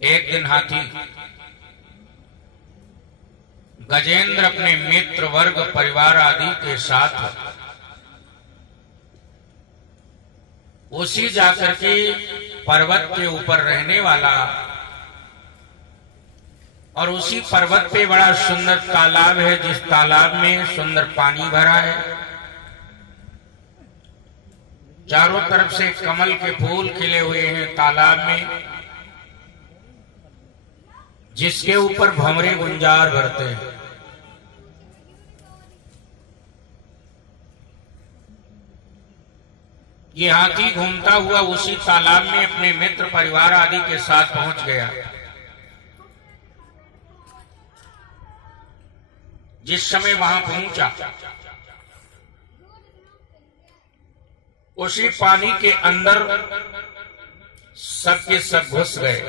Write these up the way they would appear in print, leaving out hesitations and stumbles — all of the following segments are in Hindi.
एक दिन हाथी गजेंद्र अपने मित्र वर्ग परिवार आदि के साथ उसी जाकर के पर्वत के ऊपर रहने वाला और उसी पर्वत पे बड़ा सुंदर तालाब है, जिस तालाब में सुंदर पानी भरा है, चारों तरफ से कमल के फूल खिले हुए हैं तालाब में, जिसके ऊपर भंवरे गुंजार भरते हैं। ये हाथी घूमता हुआ उसी तालाब में अपने मित्र परिवार आदि के साथ पहुंच गया। जिस समय वहां पहुंचा, उसी पानी के अंदर सबके सब घुस गए,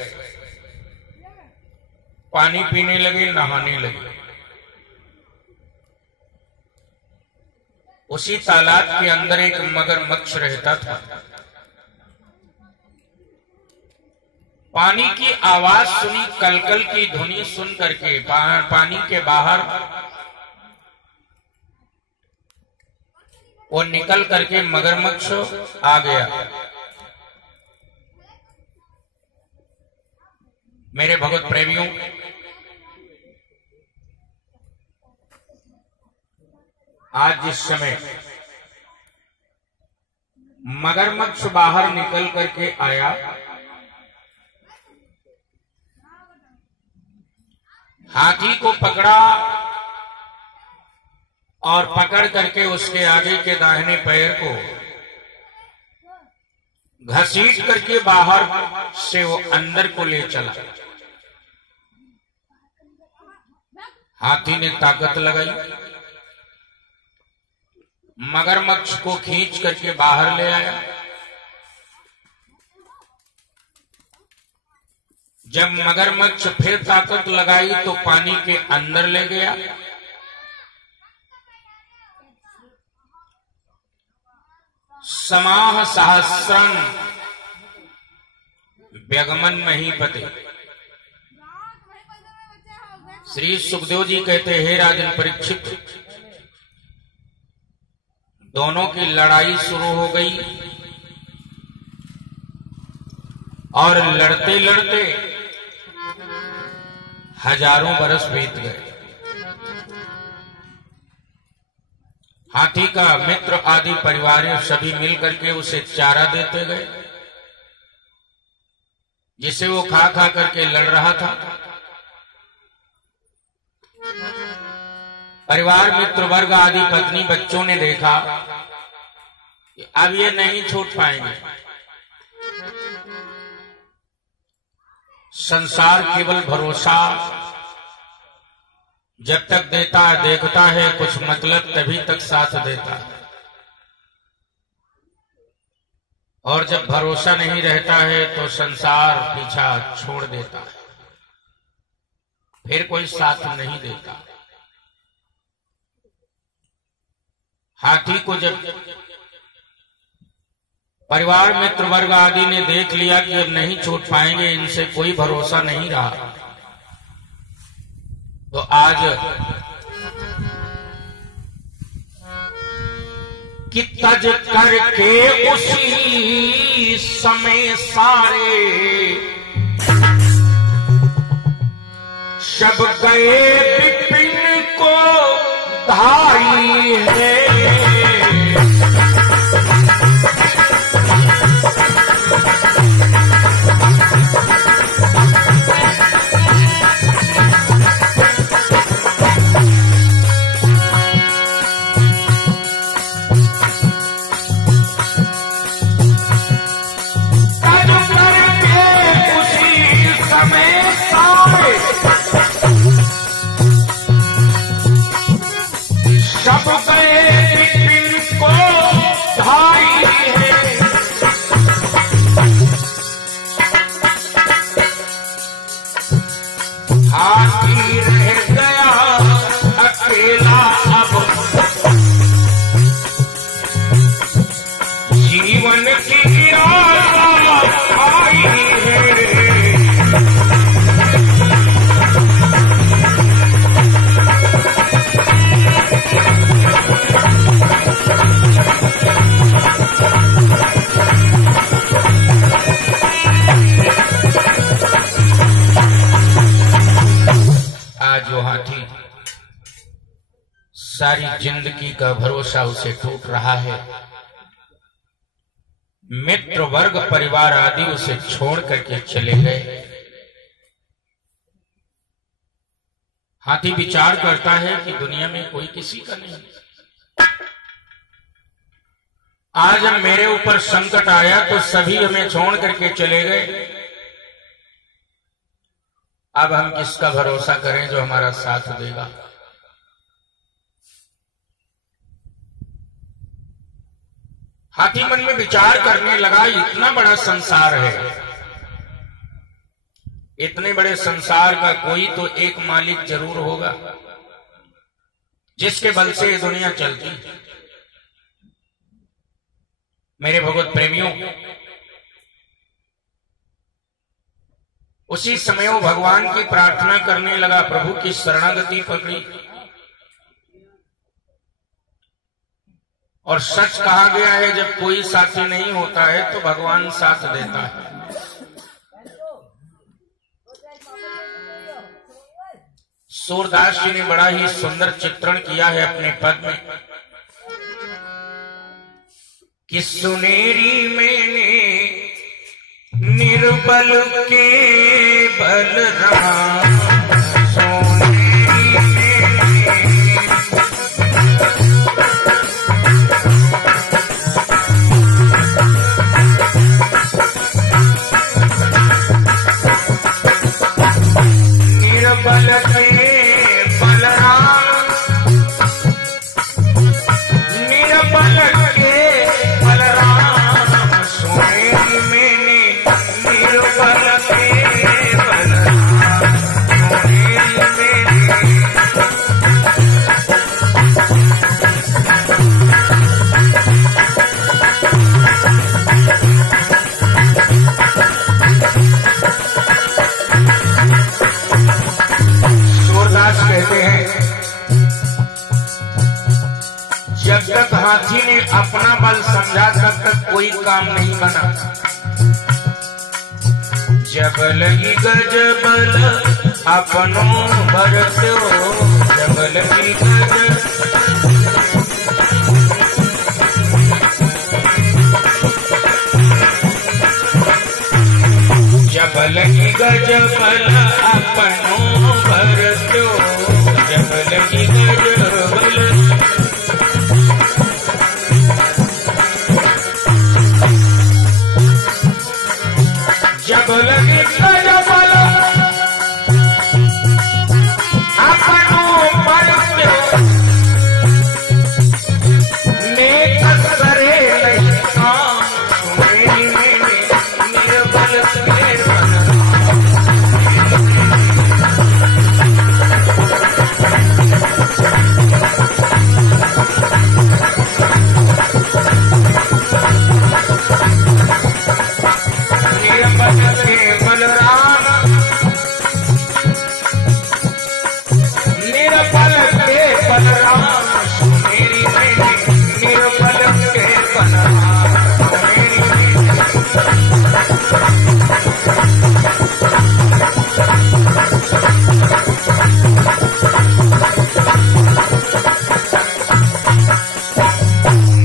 पानी पीने लगे, नहाने लगे। उसी तालाब के अंदर एक मगरमच्छ रहता था। पानी की आवाज सुनी, कलकल की ध्वनि सुन करके पानी के बाहर वो निकल करके मगरमच्छ आ गया। मेरे भगवत प्रेमियों, आज जिस समय मगरमच्छ बाहर निकल करके आया, हाथी को पकड़ा और पकड़ करके उसके आगे के दाहिने पैर को घसीट करके बाहर से वो अंदर को ले चला। हाथी ने ताकत लगाई, मगरमच्छ को खींच करके बाहर ले आया। जब मगरमच्छ फिर ताकत लगाई तो पानी के अंदर ले गया। समाह सहस्रं व्यगमन महीपते। श्री सुखदेव जी कहते, हे राजन परीक्षित, दोनों की लड़ाई शुरू हो गई और लड़ते लड़ते हजारों बरस बीत गए। हाथी का मित्र आदि परिवार सभी मिलकर के उसे चारा देते गए, जिसे वो खा खा करके लड़ रहा था। परिवार मित्र वर्ग आदि पत्नी बच्चों ने देखा कि अब ये नहीं छूट पाएंगे। संसार केवल भरोसा जब तक देता है, देखता है कुछ मतलब तभी तक साथ देता है, और जब भरोसा नहीं रहता है तो संसार पीछा छोड़ देता है, फिर कोई साथ नहीं देता। हाथी को जब परिवार मित्र वर्ग आदि ने देख लिया कि अब नहीं छूट पाएंगे, इनसे कोई भरोसा नहीं रहा, तो आज कि तज करके उसी समय सारे शब गए विपिन को धाई है। जीवन की आशा आई है। सारी जिंदगी का भरोसा उसे टूट रहा है। मित्र वर्ग परिवार आदि उसे छोड़ करके चले गए। हाथी विचार करता है कि दुनिया में कोई किसी का नहीं। आज मेरे ऊपर संकट आया तो सभी हमें छोड़ करके चले गए। अब हम किसका भरोसा करें जो हमारा साथ देगा। हाथी मन में विचार करने लगा, इतना बड़ा संसार है, इतने बड़े संसार का कोई तो एक मालिक जरूर होगा जिसके बल से ये दुनिया चलती। मेरे भगवत प्रेमियों, उसी समय वो भगवान की प्रार्थना करने लगा, प्रभु की शरणागति पकड़ी। और सच कहा गया है, जब कोई साथी नहीं होता है तो भगवान साथ देता है। सूरदास जी ने बड़ा ही सुंदर चित्रण किया है अपने पद में कि सुनेरी मैंने निर्बल के बलराम, सोनेरी निर्बल के हाथी ने अपना बल समझा तब कोई काम नहीं बना। जबल की गजबल अपनों भरतो, जबल की जबल की गजबल अपनों भरतो, जबल की गजबल जबल की गजबल अपनों भरतो, नेक करे नहीं काम, सुनेरी मैंने निर्बल के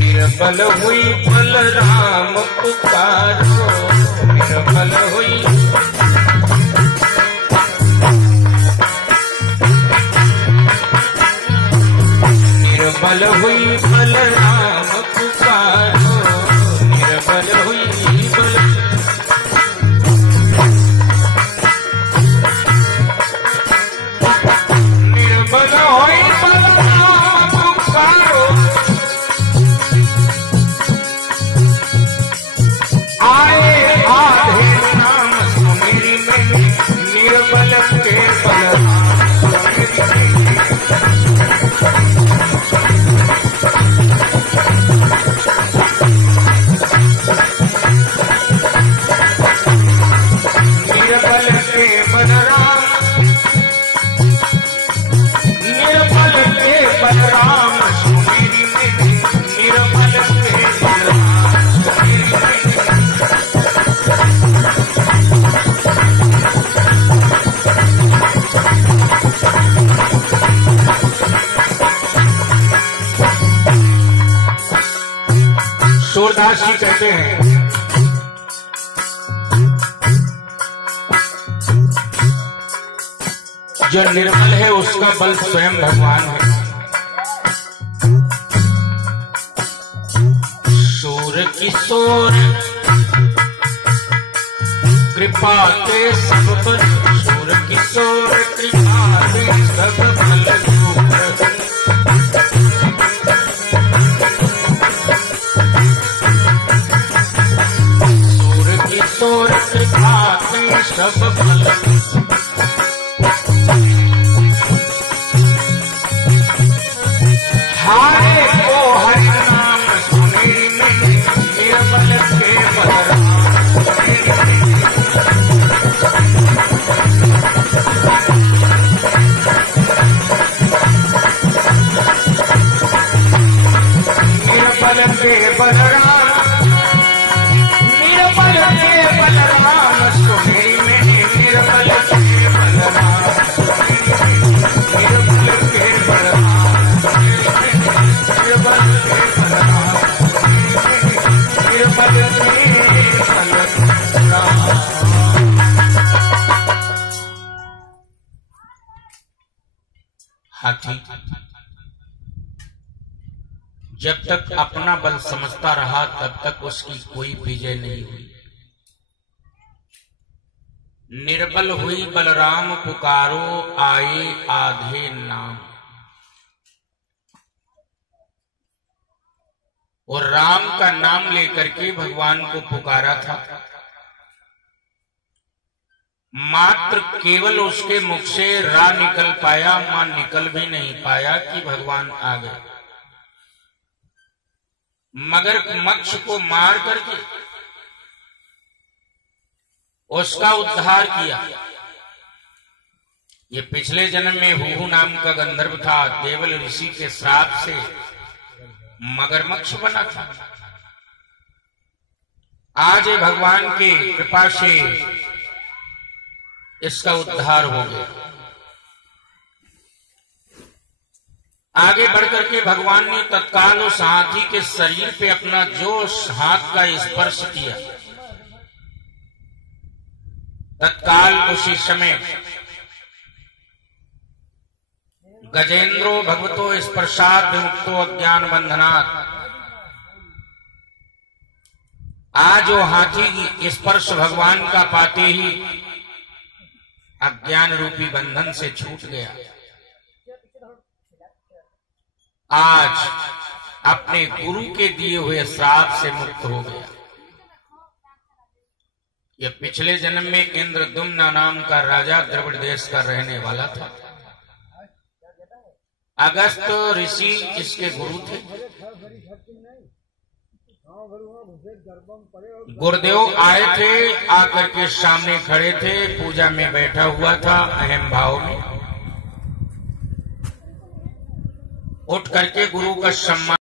निर्बल हुई बलराम पुकारो, निर्बल हुई निर्बल हुई बलराम पुकारो, निर्बल हुई निर्बल हुई बलराम पुकारो, आए आधे नाम सुनेरी मैंने निर्बल के बलराम, निर्बल के बलराम, निर्बल के बलराम, सुनेरी मैंने निर्बल के बलराम, जो निर्बल है उसका बल स्वयं भगवान है। शूर किशोर कृपा के सब बल, शूर किशोर कृपा के सब बल शूर किशोर कृपा के सब बल हारे को हरि नाम सुनेरी में निर्बल के बलराम निर्बल के बलराम सुनेरी में निर्बल के बलराम निर्बल के बलराम हाथी जब तक अपना बल समझता रहा तब तक उसकी कोई विजय नहीं हुई। निर्बल हुई बलराम पुकारो आए आधे नाम, और राम का नाम लेकर के भगवान को पुकारा था। मात्र केवल उसके मुख से रा निकल पाया, मां निकल भी नहीं पाया कि भगवान आ गए, मगर मक्ष को मार करके उसका उद्धार किया। ये पिछले जन्म में हुहू नाम का गंधर्व था, देवल ऋषि के श्राप से मगरमच्छ बना था। आज भगवान की कृपा से इसका उद्धार हो गया। आगे बढ़कर के भगवान ने तत्काल उस हाथी के शरीर पे अपना जोश हाथ का स्पर्श किया। तत्काल उसी समय गजेंद्रो भगवतो स्पर्शात् विमुक्तो अज्ञान बंधनात्, आज वो हाथी की स्पर्श भगवान का पाते ही अज्ञान रूपी बंधन से छूट गया। आज अपने गुरु के दिए हुए श्राप से मुक्त हो गया। यह पिछले जन्म में इंद्रदुम्न नाम का राजा द्रविड़ देश का रहने वाला था। अगस्त ऋषि इसके गुरु थे। गुरुदेव आए थे, आकर के सामने खड़े थे, पूजा में बैठा हुआ था अहम भाव में। उठ करके गुरु का सम्मान